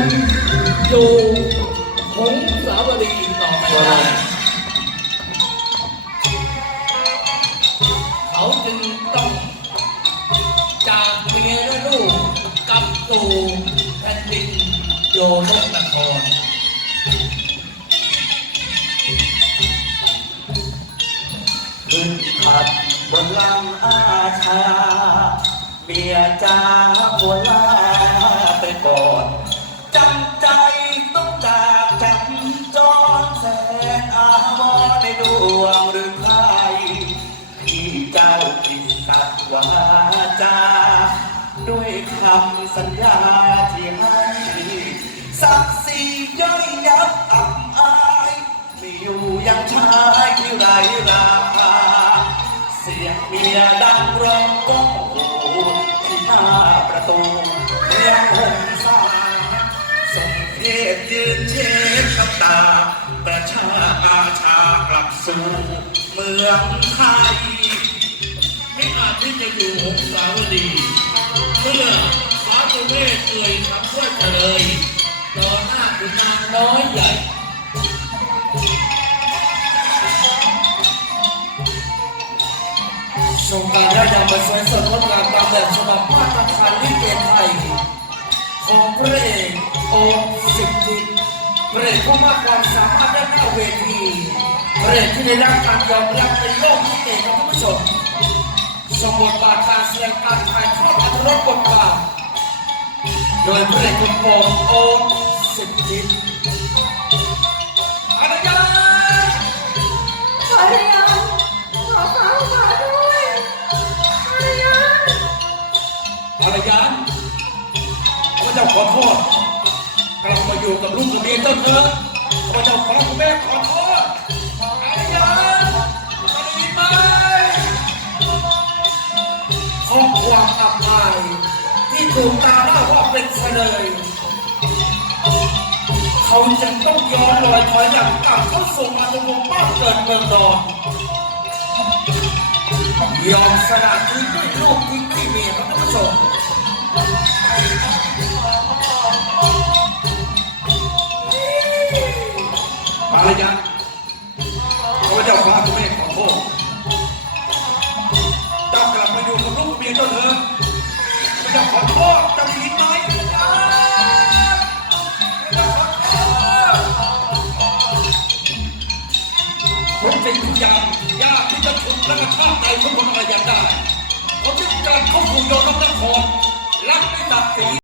นอยู่หงสาวดีต่อไปได้เขาจึงต้องจากเมียและลูกกลับสู่แผ่นดินโยนนครขึ้นขัดบนลำอาชาเมียจ้าหัวลา คำสัญญาที่ให้ศักดิ์ศรีย่อยยับอับอายไม่อยู่ยังชายที่ไรราคาเสียงเมียดังร้องก้องหูที่หน้าประตูเรียงหงสาส่งเทพยืนเช็ดน้ำตา ประชาอาชากลับสู่เมืองไทย ไม่อาจที่จะอยู่หงสาวดี เมื่อฟ้าตุเมฆเอ่ยคำว่าเฉลยต่อหน้าคุณนางน้อยใหญ่ชมการได้ยังมาสวยสดงดงามตามแบบฉบับมาตรฐานลิเกไทย ของพระเอกโอมสิทธิพระเอกผู้มากความสามารถด้านหน้าเวทีพระเอกที่ได้รับการยอมรับในโลกลิเกครับท่านผู้ชม สมบทบาทการแสดงการถ่ายทอดอัตรสบทบาทโดยพระเอกคุณโปมโอมสิทธิอาจารย์ขอเรียนขอฟ้าขอด้วยอเรียนภรรยาข้าพเจ้าขอโทษกลับมาอยู่กับลูกกับเมียเจ้าเถอะข้าพเจ้าขอรับคุณแม่ขอโทษ ความอับอายที่ถูกตาล่าว่าเป็นเฉลย เขาจึงต้องย้อนรอยถอยหลังกลับเข้าสู่อาณาจักรบ้านเกิดเมืองนอนยอมสละชีวิตด้วยลูกทิ้งด้วยเมียครับท่านผู้ชม ยามยากที่จะถูกและกระชากใจทุกคนอะไรอย่างได้ผมจึงการเข้าสู่โยนนครรักในศักดิ์ศรี